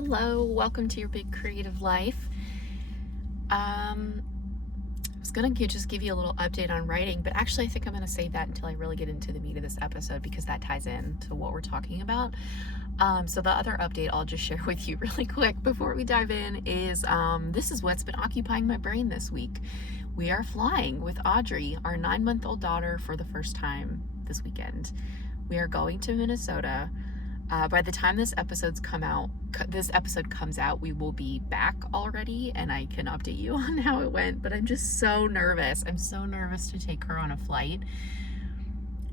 Hello, welcome to your big creative life. I was gonna just give you a little update on writing, but actually I think I'm gonna save that until I really get into the meat of this episode because that ties in to what we're talking about. So the other update I'll just share with you really quick before we dive in is this is what's been occupying my brain this week. We are flying with Audrey, our 9-month-old daughter, for the first time this weekend. We are going to Minnesota. By the time this episode comes out, we will be back already, and I can update you on how it went. But I'm just so nervous. I'm so nervous to take her on a flight.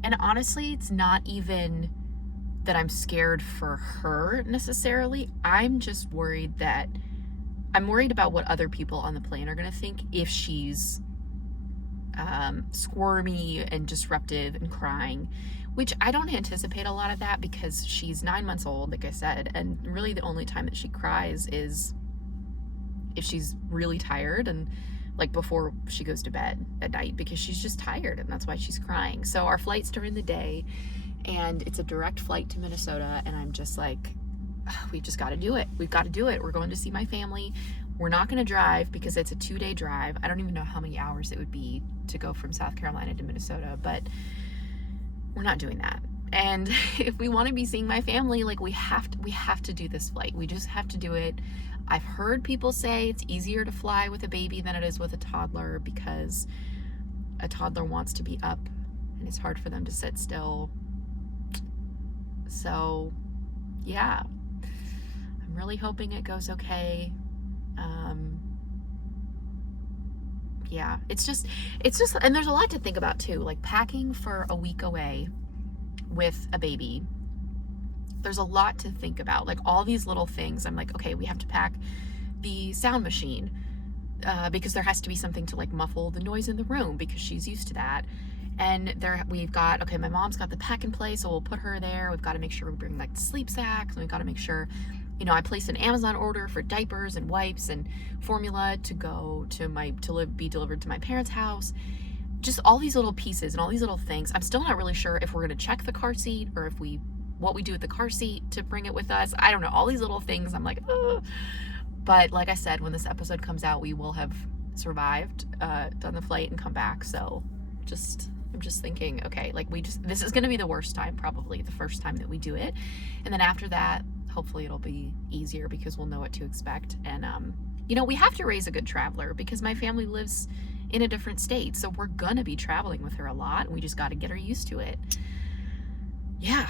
And honestly, it's not even that I'm scared for her necessarily. I'm worried about what other people on the plane are going to think if she's squirmy and disruptive and crying, which I don't anticipate a lot of that because she's 9 months old, like I said, and really the only time that she cries is if she's really tired and like before she goes to bed at night because she's just tired and that's why she's crying. So our flight's during the day and it's a direct flight to Minnesota, and I'm just like, we've just got to do it. We've got to do it. We're going to see my family. We're not going to drive because it's a 2-day drive. I don't even know how many hours it would be to go from South Carolina to Minnesota, but we're not doing that. And if we want to be seeing my family, like we have to do this flight. We just have to do it. I've heard people say it's easier to fly with a baby than it is with a toddler because a toddler wants to be up and it's hard for them to sit still. So, yeah. I'm really hoping it goes okay. Yeah, it's just, and there's a lot to think about too, like packing for a week away with a baby. There's a lot to think about, like all these little things. I'm like, okay, we have to pack the sound machine because there has to be something to like muffle the noise in the room because she's used to that. And we've got, okay, my mom's got the pack and play, so we'll put her there. We've got to make sure we bring like the sleep sacks, and we've got to make sure, I placed an Amazon order for diapers and wipes and formula to go to be delivered to my parents' house. Just all these little pieces and all these little things. I'm still not really sure if we're going to check the car seat or what we do with the car seat to bring it with us. I don't know. All these little things. I'm like, ugh. But like I said, when this episode comes out, we will have survived, done the flight and come back. So I'm just thinking, okay, like this is going to be the worst time, probably the first time that we do it. And then after that, hopefully it'll be easier because we'll know what to expect. And, we have to raise a good traveler because my family lives in a different state. So we're going to be traveling with her a lot. And we just got to get her used to it. Yeah.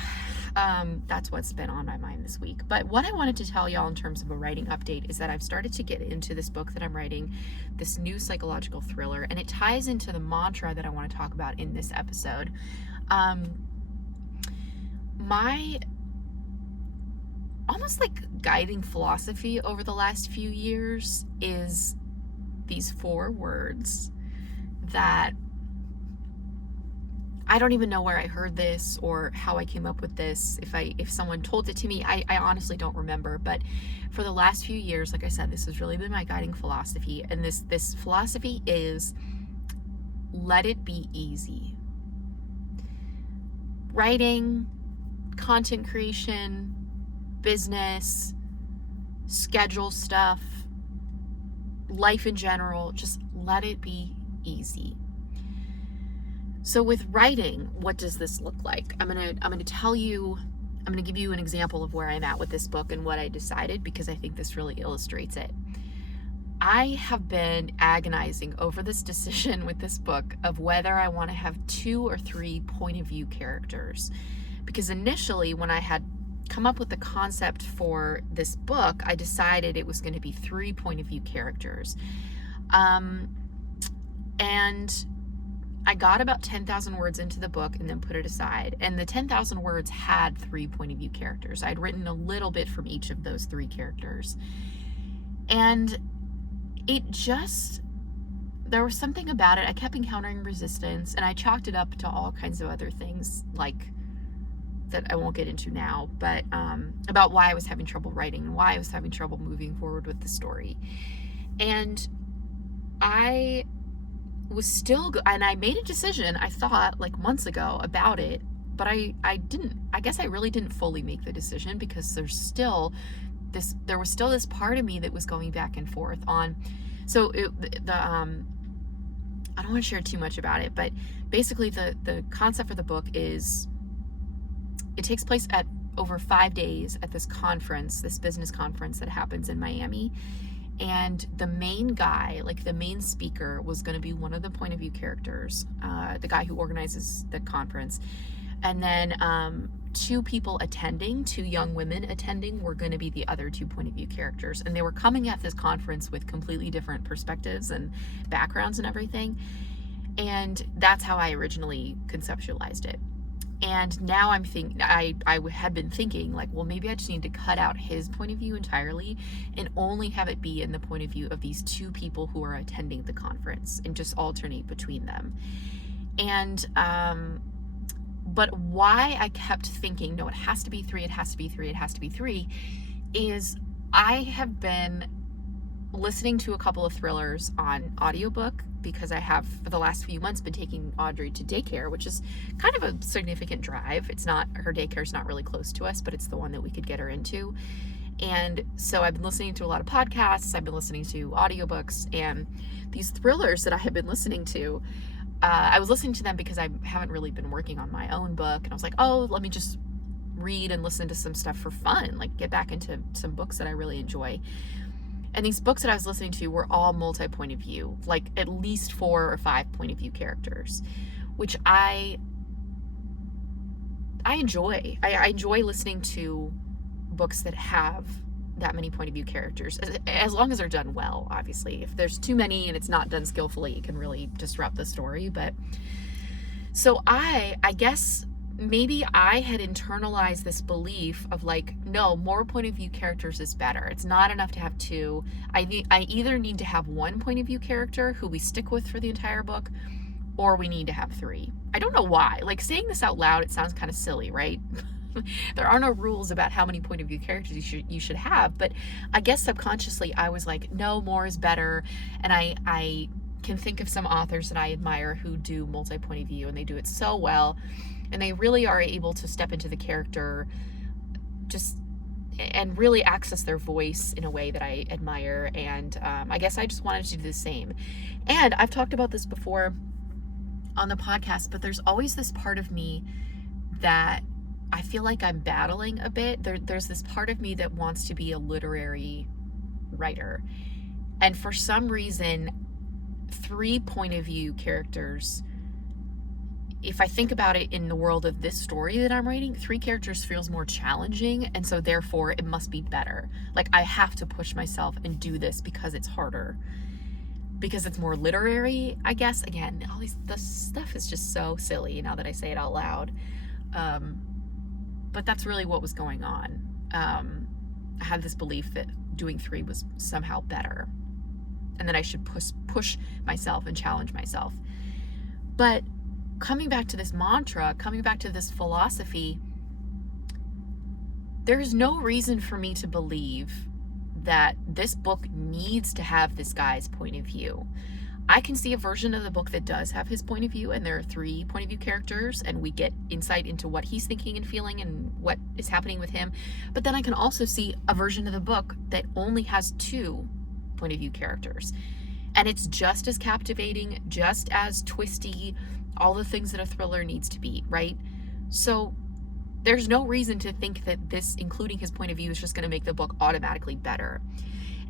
That's what's been on my mind this week. But what I wanted to tell y'all in terms of a writing update is that I've started to get into this book that I'm writing, this new psychological thriller, and it ties into the mantra that I want to talk about in this episode. My almost like guiding philosophy over the last few years is these 4 words that I don't even know where I heard this or how I came up with this. If someone told it to me, I honestly don't remember. But for the last few years, like I said, this has really been my guiding philosophy. And this philosophy is let it be easy. Writing, content creation, business, schedule stuff, life in general, just let it be easy. So with writing, what does this look like? I'm going to give you an example of where I'm at with this book and what I decided because I think this really illustrates it. I have been agonizing over this decision with this book of whether I want to have 2 or 3 point of view characters. Because initially when I had come up with the concept for this book, I decided it was going to be 3 point of view characters. And I got about 10,000 words into the book and then put it aside. And the 10,000 words had 3 point of view characters. I'd written a little bit from each of those 3 characters. And there was something about it. I kept encountering resistance, and I chalked it up to all kinds of other things, like that I won't get into now, but about why I was having trouble writing and why I was having trouble moving forward with the story. And I was still and I made a decision, I thought, like months ago about it, but I guess I really didn't fully make the decision because there's still there was still this part of me that was going back and forth on, so I don't want to share too much about it, but basically the concept for the book is, it takes place at over 5 days at this conference, this business conference that happens in Miami. And the main guy, like the main speaker, was going to be one of the point of view characters, the guy who organizes the conference. And then 2 people attending, 2 young women attending, were going to be the other 2 point of view characters. And they were coming at this conference with completely different perspectives and backgrounds and everything. And that's how I originally conceptualized it. And now I had been thinking, like, well, maybe I just need to cut out his point of view entirely and only have it be in the point of view of these 2 people who are attending the conference, and just alternate between them. And but why I kept thinking, no, it has to be 3, it has to be 3, it has to be 3, is I have been listening to a couple of thrillers on audiobook, because I have for the last few months been taking Audrey to daycare, which is kind of a significant drive. It's not, her daycare is not really close to us, but it's the one that we could get her into. And so I've been listening to a lot of podcasts, I've been listening to audiobooks, and these thrillers that I have been listening to, I was listening to them because I haven't really been working on my own book, and I was like, oh, let me just read and listen to some stuff for fun, like get back into some books that I really enjoy. And these books that I was listening to were all multi-point of view, like at least 4 or 5 point of view characters, which I enjoy. I enjoy listening to books that have that many point of view characters, as long as they're done well, obviously. If there's too many and it's not done skillfully, it can really disrupt the story. But so I guess maybe I had internalized this belief of like, no, more point of view characters is better. It's not enough to have 2. I either need to have 1 point of view character who we stick with for the entire book, or we need to have 3. I don't know why. Like, saying this out loud, it sounds kind of silly, right? There are no rules about how many point of view characters you should have, but I guess subconsciously I was like, no, more is better. And I can think of some authors that I admire who do multi-point of view, and they do it so well. And they really are able to step into the character and really access their voice in a way that I admire. And I guess I just wanted to do the same. And I've talked about this before on the podcast, but there's always this part of me that I feel like I'm battling a bit. There's this part of me that wants to be a literary writer. And for some reason, 3 point of view characters, if I think about it in the world of this story that I'm writing, 3 characters feels more challenging, and so therefore it must be better. Like, I have to push myself and do this because it's harder, because it's more literary, I guess. Again, the stuff is just so silly now that I say it out loud. But that's really what was going on. I had this belief that doing 3 was somehow better, and that I should push myself and challenge myself. But coming back to this mantra, coming back to this philosophy, there's no reason for me to believe that this book needs to have this guy's point of view. I can see a version of the book that does have his point of view, and there are 3 point of view characters, and we get insight into what he's thinking and feeling and what is happening with him. But then I can also see a version of the book that only has 2 point of view characters. And it's just as captivating, just as twisty, all the things that a thriller needs to be, right? So there's no reason to think that this, including his point of view, is just going to make the book automatically better.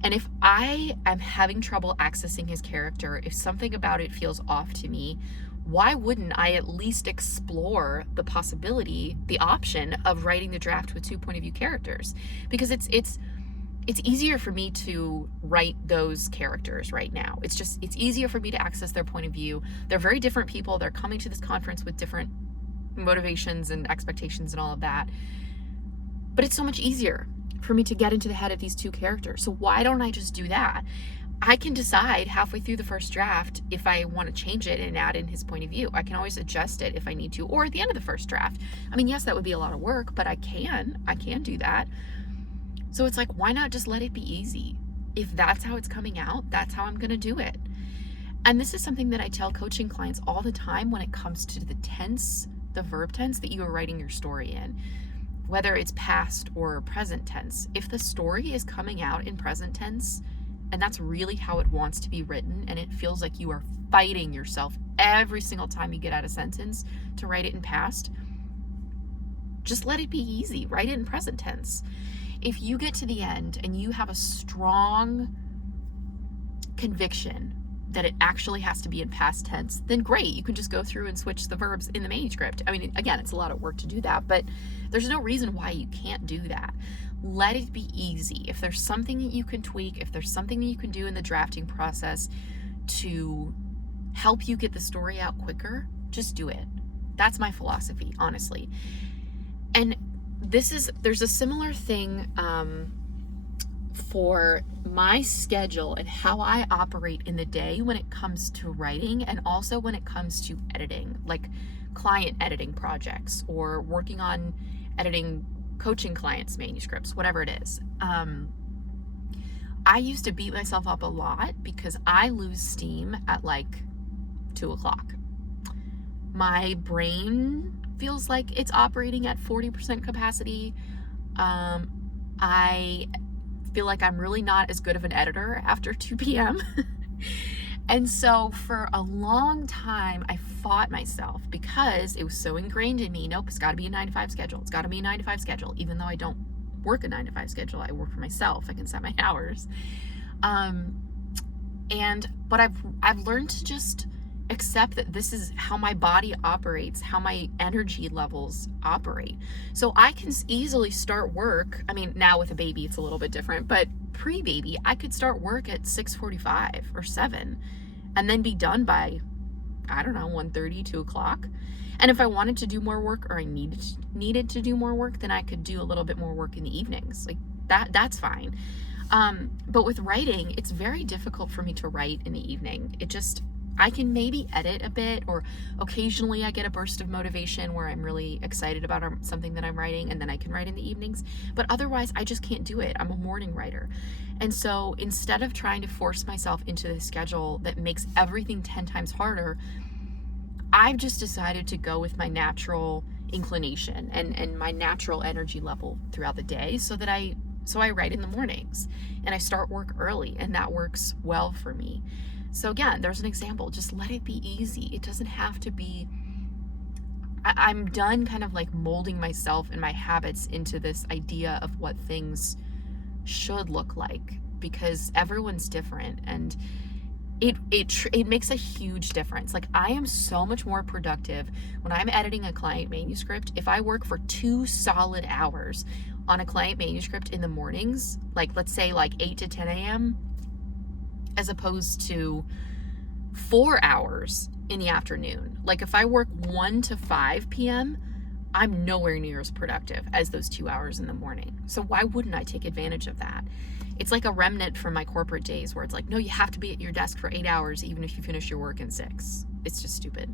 And if I am having trouble accessing his character, if something about it feels off to me, why wouldn't I at least explore the possibility, the option of writing the draft with 2 point of view characters? Because it's easier for me to write those characters right now. It's easier for me to access their point of view. They're very different people. They're coming to this conference with different motivations and expectations and all of that. But it's so much easier for me to get into the head of these 2 characters. So why don't I just do that? I can decide halfway through the first draft if I want to change it and add in his point of view. I can always adjust it if I need to, or at the end of the first draft. I mean, yes, that would be a lot of work, but I can do that. So it's like, why not just let it be easy? If that's how it's coming out, that's how I'm going to do it. And this is something that I tell coaching clients all the time when it comes to the tense, the verb tense that you are writing your story in. whether it's past or present tense. If the story is coming out in present tense, and that's really how it wants to be written, and it feels like you are fighting yourself every single time you get out a sentence to write it in past, just let it be easy. Write it in present tense. If you get to the end and you have a strong conviction that it actually has to be in past tense, then great. You can just go through and switch the verbs in the manuscript. I mean, again, it's a lot of work to do that, but there's no reason why you can't do that. Let it be easy. If there's something that you can tweak, if there's something that you can do in the drafting process to help you get the story out quicker, just do it. That's my philosophy, honestly. And there's a similar thing for my schedule and how I operate in the day when it comes to writing, and also when it comes to editing, like client editing projects or working on editing coaching clients' manuscripts, whatever it is. I used to beat myself up a lot because I lose steam at like 2:00. My brain feels like it's operating at 40% capacity. I feel like I'm really not as good of an editor after 2 p.m. And so for a long time, I fought myself because it was so ingrained in me. Nope, it's got to be a 9-to-5 schedule. It's got to be a 9-to-5 schedule. Even though I don't work a 9-to-5 schedule, I work for myself. I can set my hours. But I've learned to just accept that this is how my body operates, how my energy levels operate. So I can easily start work. I mean, now with a baby, it's a little bit different, but pre-baby, I could start work at 6:45 or 7 and then be done by, I don't know, 1:30, 2:00. And if I wanted to do more work, or I needed to do more work, then I could do a little bit more work in the evenings. Like that's fine. But with writing, it's very difficult for me to write in the evening. I can maybe edit a bit, or occasionally I get a burst of motivation where I'm really excited about something that I'm writing, and then I can write in the evenings. But otherwise, I just can't do it. I'm a morning writer. And so instead of trying to force myself into the schedule that makes everything 10 times harder, I've just decided to go with my natural inclination and my natural energy level throughout the day, so I write in the mornings and I start work early, and that works well for me. So again, there's an example. Just let it be easy. It doesn't have to be. I'm done kind of like molding myself and my habits into this idea of what things should look like, because everyone's different, and it makes a huge difference. Like, I am so much more productive when I'm editing a client manuscript. If I work for 2 solid hours on a client manuscript in the mornings, like let's say like 8 to 10 a.m., as opposed to 4 hours in the afternoon. Like if I work 1 to 5 p.m., I'm nowhere near as productive as those 2 hours in the morning. So why wouldn't I take advantage of that? It's like a remnant from my corporate days where it's like, no, you have to be at your desk for 8 hours even if you finish your work in 6. It's just stupid.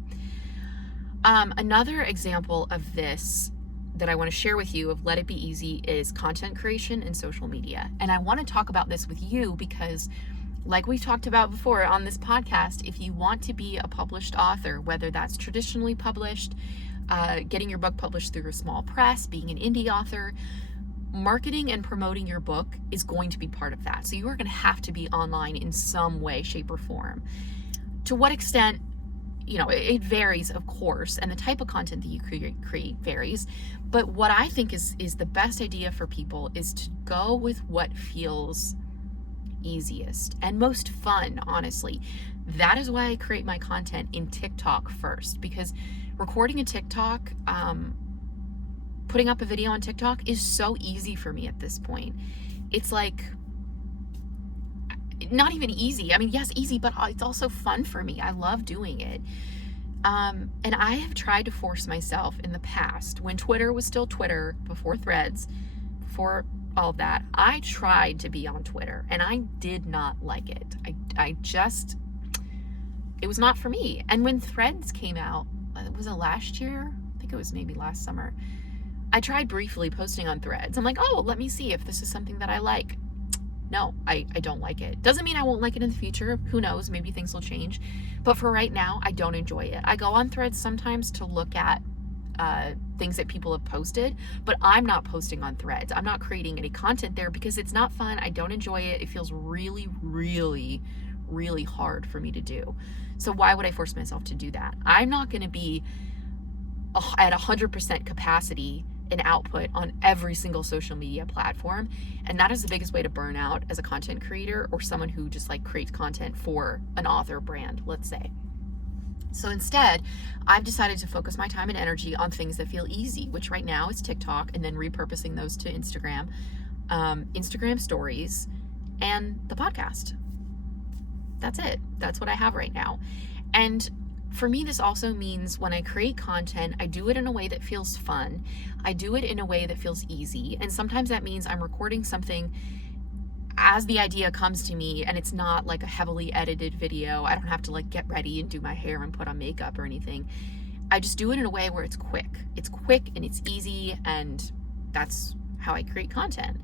Another example of this that I want to share with you of let it be easy is content creation and social media. And I want to talk about this with you because, like we've talked about before on this podcast, if you want to be a published author, whether that's traditionally published, getting your book published through a small press, being an indie author, marketing and promoting your book is going to be part of that. So you are going to have to be online in some way, shape, or form. To what extent, it varies, of course, and the type of content that you create varies. But what I think is the best idea for people is to go with what feels easiest and most fun, honestly. That is why I create my content in TikTok first, because recording a TikTok, putting up a video on TikTok is so easy for me at this point. It's like, not even easy. I mean, yes, easy, but it's also fun for me. I love doing it. And I have tried to force myself in the past, when Twitter was still Twitter, before Threads, before all of that, I tried to be on Twitter and I did not like it. It was not for me. And when Threads came out, was it last year? I think it was maybe last summer. I tried briefly posting on Threads. I'm like, oh, let me see if this is something that I like. No, I don't like it. Doesn't mean I won't like it in the future. Who knows? Maybe things will change. But for right now, I don't enjoy it. I go on Threads sometimes to look at things that people have posted, but I'm not posting on Threads. I'm not creating any content there because it's not fun. I don't enjoy it. It feels really, really, really hard for me to do. So why would I force myself to do that? I'm not going to be at 100% capacity and output on every single social media platform. And that is the biggest way to burn out as a content creator or someone who just like creates content for an author brand, let's say. So instead, I've decided to focus my time and energy on things that feel easy, which right now is TikTok, and then repurposing those to Instagram, Instagram stories, and the podcast. That's it. That's what I have right now. And for me, this also means when I create content, I do it in a way that feels fun. I do it in a way that feels easy. And sometimes that means I'm recording something as the idea comes to me, and it's not like a heavily edited video. I don't have to like get ready and do my hair and put on makeup or anything. I just do it in a way where it's quick. It's quick and it's easy, and that's how I create content.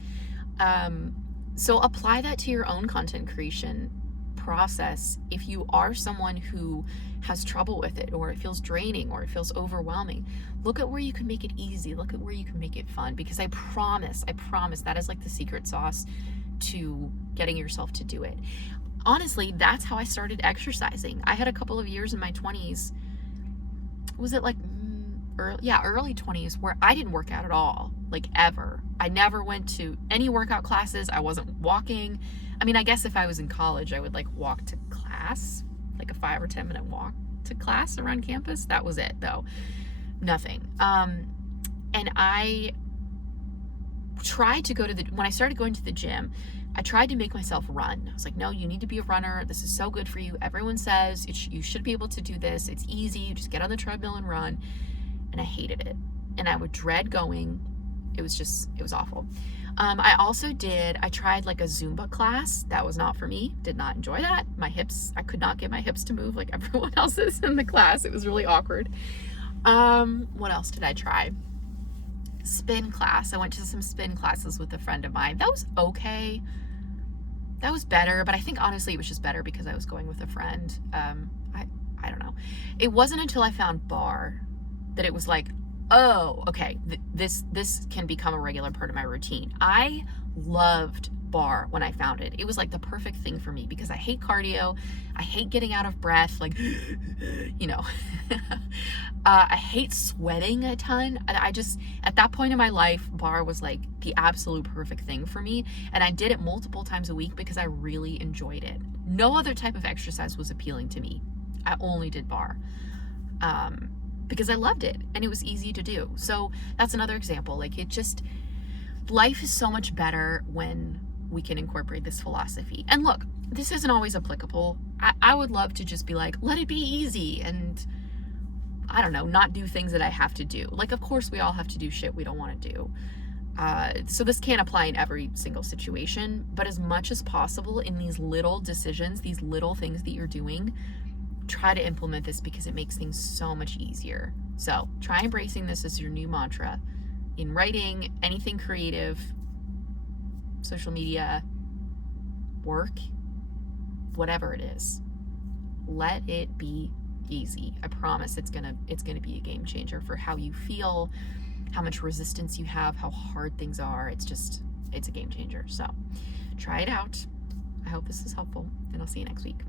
So apply that to your own content creation process. If you are someone who has trouble with it, or it feels draining, or it feels overwhelming, look at where you can make it easy. Look at where you can make it fun, because I promise that is like the secret sauce to getting yourself to do it. Honestly, that's how I started exercising. I had a couple of years in my 20s. Was it like early 20s where I didn't work out at all, like ever. I never went to any workout classes. I wasn't walking. I mean, I guess if I was in college, I would like walk to class, like a 5 or 10 minute walk to class around campus. That was it though. Nothing. And I tried to go to when I started going to the gym, I tried to make myself run. I was like, no, you need to be a runner. This is so good for you. Everyone says you should be able to do this. It's easy. You just get on the treadmill and run. And I hated it. And I would dread going. It was awful. I tried like a Zumba class. That was not for me. Did not enjoy that. My hips, I could not get my hips to move like everyone else's in the class. It was really awkward. What else did I try? Spin class. I went to some spin classes with a friend of mine. That was okay. That was better, but I think honestly it was just better because I was going with a friend. I don't know. It wasn't until I found barre that it was like, oh, okay, this can become a regular part of my routine. I loved barre when I found it. It was like the perfect thing for me because I hate cardio. I hate getting out of breath, like, you know. I hate sweating a ton. I just, at that point in my life, barre was like the absolute perfect thing for me. And I did it multiple times a week because I really enjoyed it. No other type of exercise was appealing to me. I only did barre. Because I loved it and it was easy to do. So that's another example. Like life is so much better when we can incorporate this philosophy. And look, this isn't always applicable. I would love to just be like, let it be easy and I don't know, not do things that I have to do. Like, of course we all have to do shit we don't want to do. So this can't apply in every single situation, but as much as possible in these little decisions, these little things that you're doing, try to implement this because it makes things so much easier. So try embracing this as your new mantra in writing, anything creative, social media, work, whatever it is. Let it be easy. I promise it's gonna be a game changer for how you feel, how much resistance you have, how hard things are. It's a game changer. So try it out. I hope this is helpful, and I'll see you next week.